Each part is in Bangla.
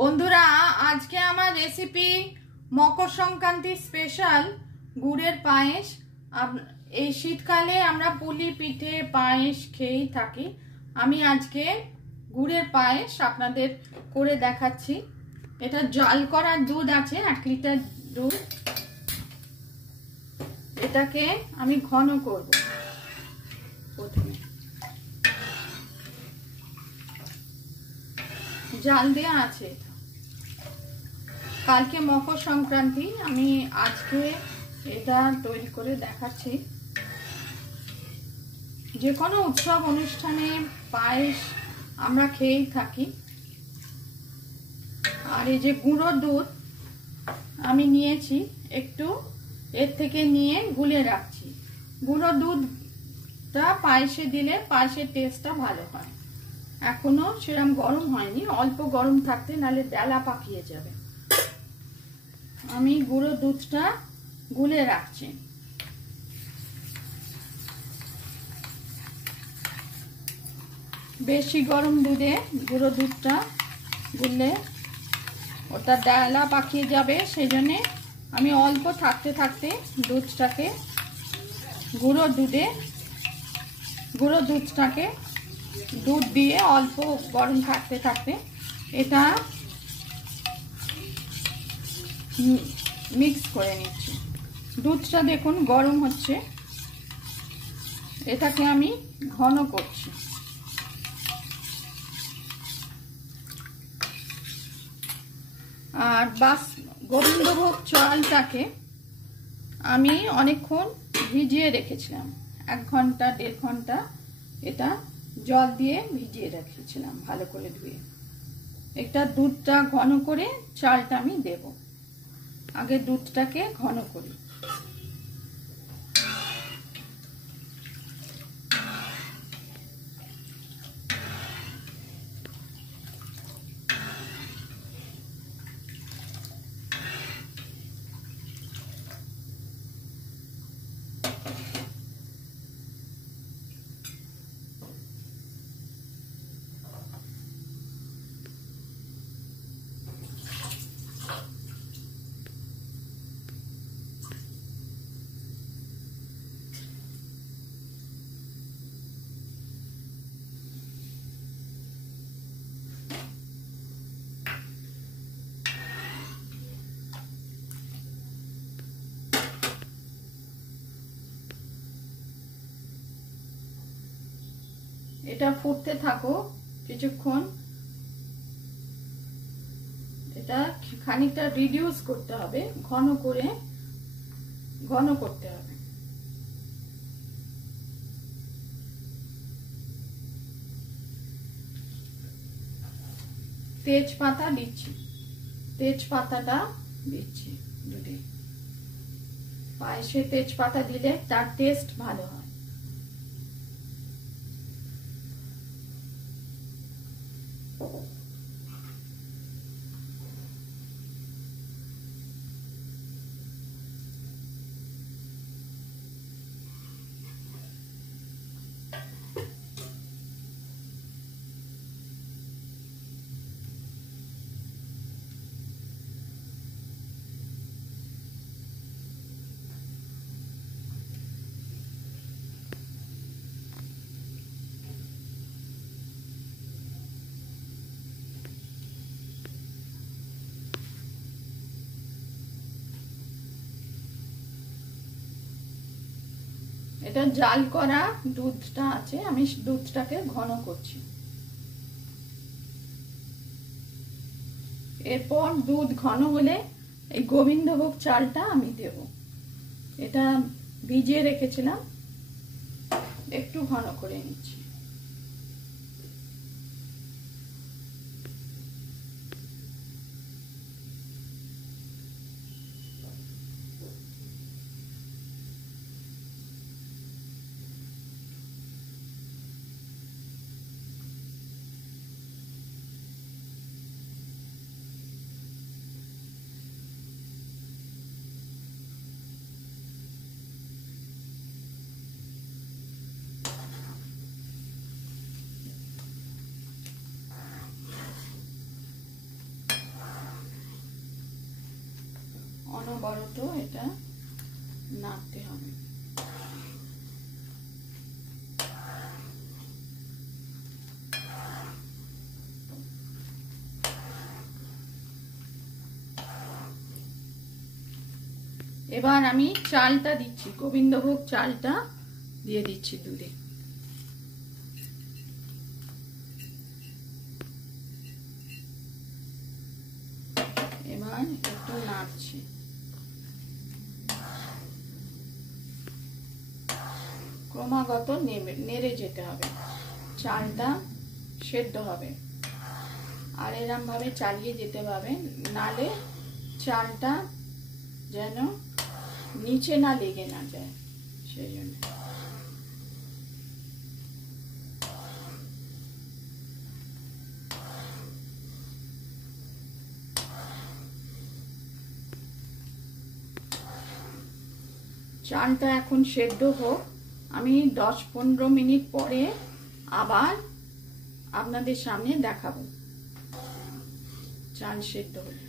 বন্ধুরা, আজকে আমার রেসিপি মকর সংক্রান্তি স্পেশাল গুড়ের পায়েস। এই শীতকালে আমরা পুলি পিঠে পায়েস খেয়েই থাকি। আমি আজকে গুড়ের পায়েস আপনাদের করে দেখাচ্ছি। এটা জাল করা দুধ আছে 1 লিটার দুধ। এটাকে আমি ঘন করব। প্রথমে জাল দেওয়া আছে। এটা কালকে মকর সংক্রান্তি, আমি আজকে এটা তৈরি করে দেখাচ্ছি। যে কোনো উৎসব অনুষ্ঠানে পায়েস আমরা খেয়েই থাকি। আর এই যে গুঁড়ো দুধ আমি নিয়েছি, একটু এর থেকে নিয়ে গুলে রাখছি। গুঁড়ো দুধটা পায়েসে দিলে পায়েসের টেস্টটা ভালো হয়। এখনো সেরকম গরম হয়নি, অল্প গরম থাকতে, নাহলে ডালা পাকিয়ে যাবে। আমি গুঁড়ো দুধটা গুলে রাখছি। বেশি গরম দুধে গুঁড়ো দুধটা গুললে ওটা ডালা পাকিয়ে যাবে, সেই জন্যে আমি অল্প থাকতে থাকতে দুধটাকে গুঁড়ো দুধটাকে দুধ দিয়ে অল্প গরম থাকতে থাকতে এটা মিক্স করে নিচ্ছি। দুধটা দেখুন গরম হচ্ছে, এটাকে আমি ঘন করছি। আর গোবিন্দভোগ চালটাকে আমি অনেকক্ষণ ভিজিয়ে রেখেছিলাম, 1 ঘন্টা 1.5 ঘন্টা এটা জল দিয়ে ভিজিয়ে রেখেছিলাম ভালো করে ধুয়ে। এটা দুধটা ঘন করে চালটা আমি দেব। আগে দুধটাকে ঘন করি। এটা ফুটতে থাকো কিছুক্ষণ। এটা খানিকটা রিডিউস করতে হবে, ঘন করতে হবে। তেজপাতা দিচ্ছি, তেজপাতাটা দিচ্ছি দুধে। পায়েসে তেজপাতা দিলে তার টেস্ট ভালো হয়। এটা জাল করা দুধটা আছে, আমি দুধটাকে ঘন করছি। এরপর দুধ ঘন হলে এই গোবিন্দভোগ চালটা আমি দেব। এটা ভিজিয়ে রেখেছিলাম, একটু ঘন করে নিচ্ছি। অনবরত এটা নাড়তে হবে। এবার আমি চালটা দিচ্ছি, গোবিন্দভোগ চালটা দিয়ে দিচ্ছি দুধে। এবার একটু নাড়ছি। ক্রমাগত নেড়ে যেতে হবে, চালটা সেদ্ধ হবে। আর এরম ভাবে চালিয়ে যেতে হবে, নালে চালটা যেন নিচে না লেগে না যায়, সেই জন্য। চালটা এখন সেদ্ধ হোক, আমি 10-15 মিনিট পরে আবার আপনাদের সামনে দেখাবো চাল সেদ্ধ হলে।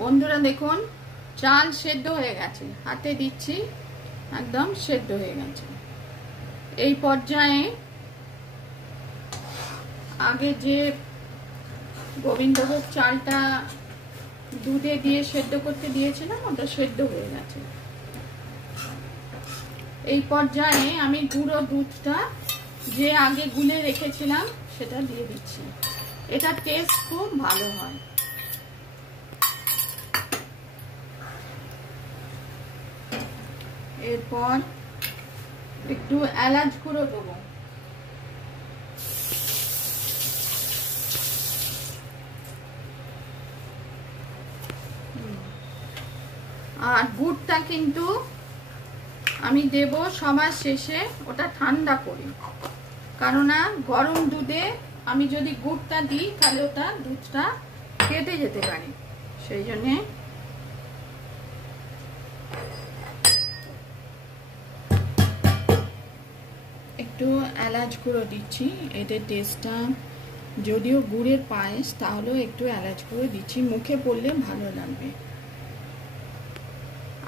বন্ধুরা দেখুন, চাল সেদ্ধ হয়ে গেছে, হাতে দিচ্ছি, একদম সেদ্ধ হয়ে গেছে। এই পর্যায়ে আগে যে গোবিন্দভোগ চালটা দুধে দিয়ে সেদ্ধ করতে দিয়েছিলাম, ওটা সেদ্ধ হয়ে গেছে। এই পর্যায়ে আমি গুঁড়ো দুধটা যে আগে গুলে রেখেছিলাম সেটা দিয়ে দিচ্ছি। এটা টেস্ট খুব ভালো হয়। এরপর একটু এলাচ গুঁড়ো দেবো। আর গুড়টা কিন্তু আমি দেব সবার শেষে, ওটা ঠান্ডা করি, কারণ গরম দুধে আমি যদি গুড়টা দিই তাহলে ওটা দুধটা কেটে যেতে পারে, সেই জন্যে একটু এলাচ গুঁড়ো দিচ্ছি। এতে টেস্টটা, যদিও গুড়ের পায়েস, তাহলেও একটু এলাচ গুঁড়ো দিচ্ছি, মুখে পড়লে ভালো লাগবে।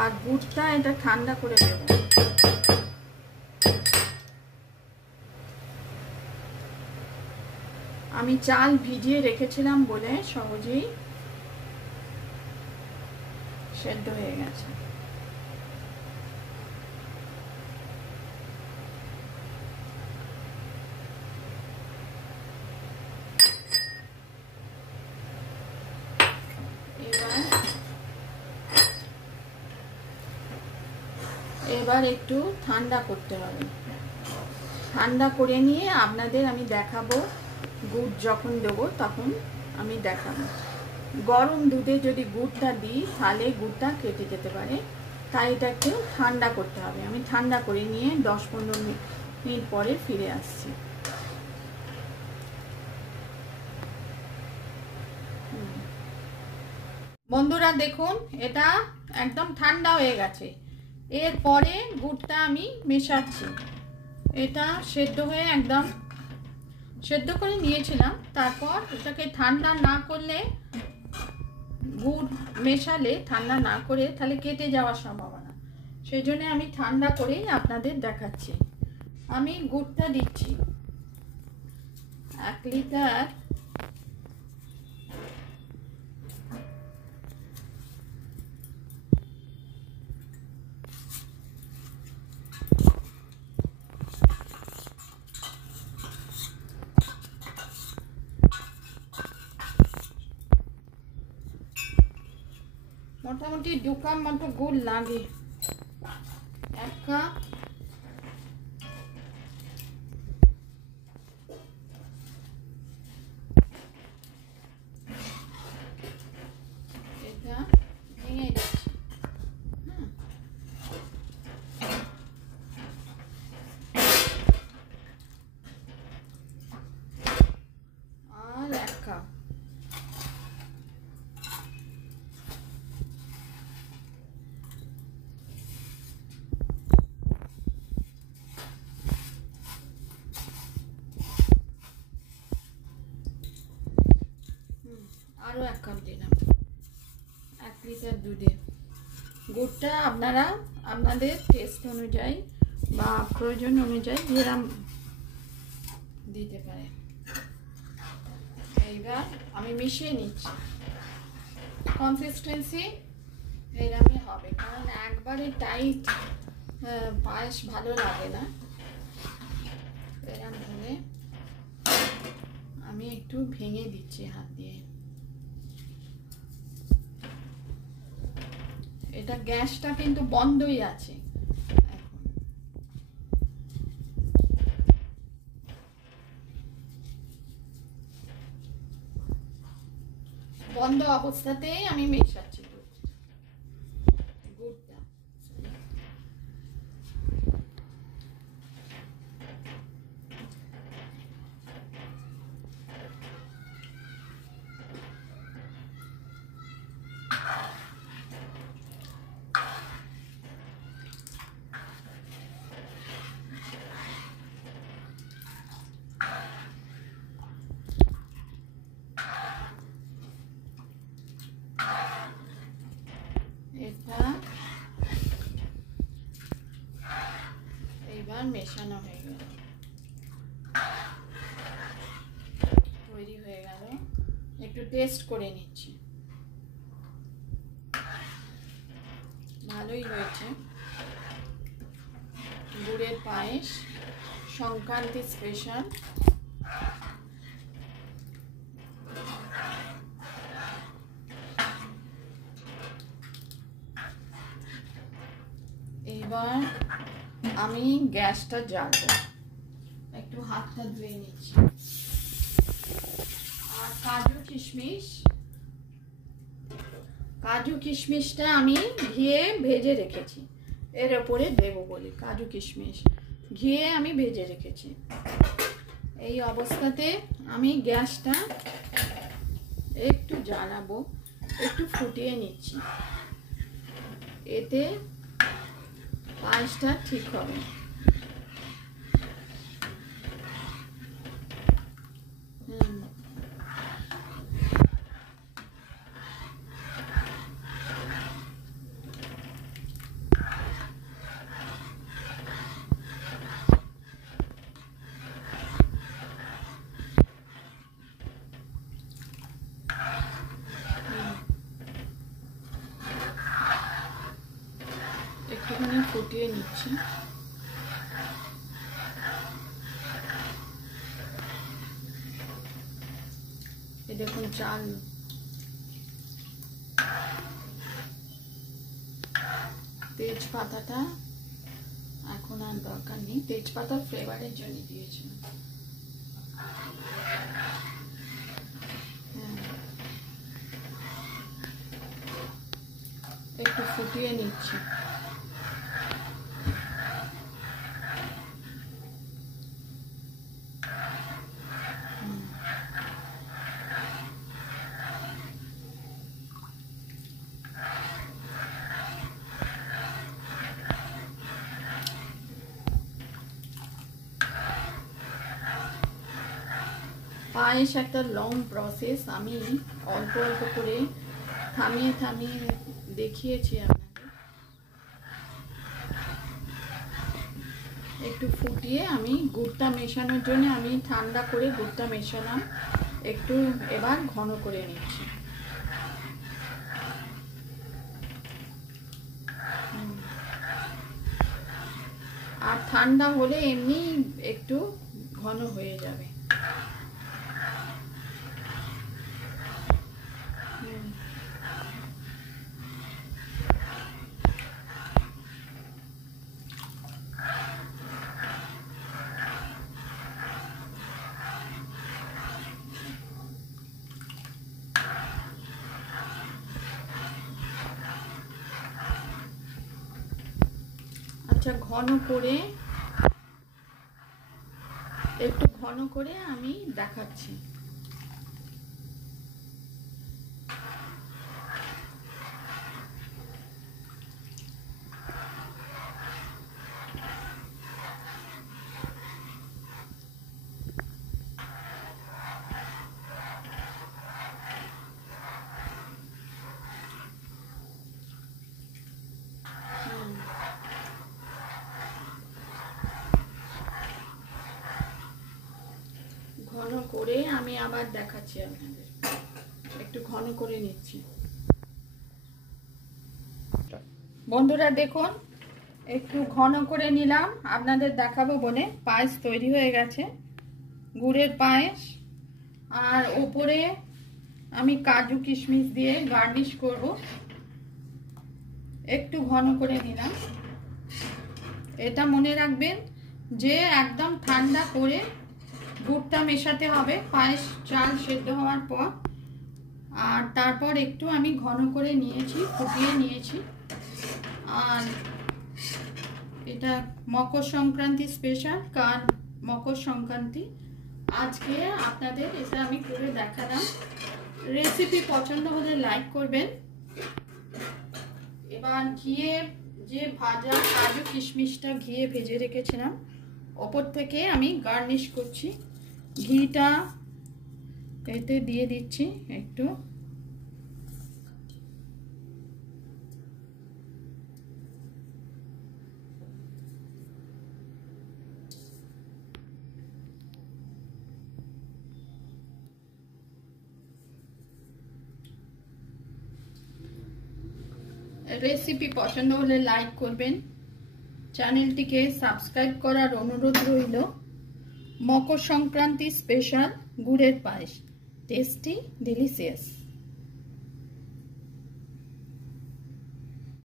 আর গুড়টা এটা ঠান্ডা করে দেব। আমি চাল ভিজিয়ে রেখেছিলাম বলে সহজেই সেদ্ধ হয়ে গেছে। এবার একটু ঠান্ডা করতে হবে। ঠান্ডা করে নিয়ে আপনাদের আমি দেখাবো, গুড় যখন দেবো তখন আমি দেখাবো। গরম দুধে যদি গুড়টা দিই তাহলে গুড়টা কেটে যেতে পারে, তাই এটা একটু ঠান্ডা করতে হবে। আমি ঠান্ডা করে নিয়ে 10-15 মিনিট পরে ফিরে আসছি। বন্ধুরা দেখুন, এটা একদম ঠান্ডা হয়ে গেছে। এরপরে গুড়টা আমি মেশাচ্ছি। এটা সেদ্ধ হয়ে একদম সেদ্ধ করে নিয়েছিলাম, তারপর এটাকে ঠান্ডা না করলে, গুড় মেশালে ঠান্ডা না করে তাহলে কেটে যাওয়ার সম্ভাবনা, সেই জন্য আমি ঠান্ডা করেই আপনাদের দেখাচ্ছি। আমি গুড়টা দিচ্ছি 1 লিটার। মোটামুটি 2 কাপ মতো গুড় লাগে। 1 কাপ। এটা ভেঙে দিচ্ছি। আর 1 কাপ। আরও 1 কাপ দিলাম 1 লিটার দুধে। গুড়টা আপনারা আপনাদের টেস্ট অনুযায়ী বা প্রয়োজন অনুযায়ী যেরকম দিতে পারেন। এইবার আমি মিশিয়ে নিচ্ছি। কনসিস্টেন্সি এরকমই হবে, কারণ একবারে টাইট পায়েস ভালো লাগে না। এরকম হলে আমি একটু ভেঙে দিচ্ছি হাত দিয়ে। এটা গ্যাসটা কিন্তু বন্ধই আছে এখন। বন্ধ অবস্থাতেই আমি মেশাচ্ছি গুড়টা। এইবার মেশানো হয়ে গেল, তৈরি হয়ে গেল। একটু টেস্ট করে নিচ্ছি। ভালোই হয়েছে। গুড়ের পায়েস, সংক্রান্তি স্পেশাল। এবার আমি গ্যাসটা জ্বালবো, একটু হাতটা ধুয়ে নিচ্ছি। আর কাজু কিশমিশটা আমি ঘিয়ে ভেজে রেখেছি, এর ওপরে দেবো বলে। কাজু কিশমিশ ঘিয়ে আমি ভেজে রেখেছি। এই অবস্থাতে আমি গ্যাসটা একটু জ্বালাবো, একটু ফুটিয়ে নিচ্ছি, এতে পায়েসটা ঠিক হবে। একটুখানি ফুটিয়ে নিচ্ছি। এই দেখুন চাল, তেজপাতাটা এখন আর দরকার নেই, তেজপাতার ফ্লেভারের জন্য দিয়েছিলাম। একটু ফুটিয়ে নিচ্ছি। পায়েস একটা লং প্রসেস, আমি অল্প অল্প করে থামিয়ে থামিয়ে দেখিয়েছি আপনাকে। একটু ফুটিয়ে আমি গুড়টা মেশানোর জন্য আমি ঠান্ডা করে গুড়টা মেশালাম, একটু এবার ঘন করে নিচ্ছি। আর ঠান্ডা হলে এমনি একটু ঘন হয়ে যাবে। আচ্ছা, একটু ঘন করে আমি দেখাচ্ছি। করে আমি আবার দেখাচ্ছি আপনাদের। একটু ঘন করে নিচ্ছি। বন্ধুরা দেখুন, একটু ঘন করে নিলাম, আপনাদের দেখাবো বলে। পায়েস তৈরি হয়ে গেছে, গুড়ের পায়েস। আর ওপরে আমি কাজু কিশমিশ দিয়ে গার্নিশ করব। একটু ঘন করে নিলাম। এটা মনে রাখবেন যে একদম ঠান্ডা করে গুড়টা মেশাতে হবে পায়েস চাল সেদ্ধ হওয়ার পর। আর তারপর একটু আমি ঘন করে নিয়েছি, ফুটিয়ে নিয়েছি। আর এটা মকর সংক্রান্তি স্পেশাল, কারণ মকর সংক্রান্তি আজকে আপনাদের এটা আমি করে দেখালাম। রেসিপি পছন্দ হলে লাইক করবেন। এবার ঘিয়ে যে ভাজা কাজু কিশমিশটা ঘিয়ে ভেজে রেখেছিলাম, ওপর থেকে আমি গার্নিশ করছি। ঘিটা এতে দিয়ে দিচ্ছি একটু। রেসিপি পছন্দ হলে লাইক করবেন, চ্যানেলটিকে সাবস্ক্রাইব করার অনুরোধ রইল। মকর সংক্রান্তি স্পেশাল গুড়ের পায়েস, টেস্টি ডিলিশিয়াস।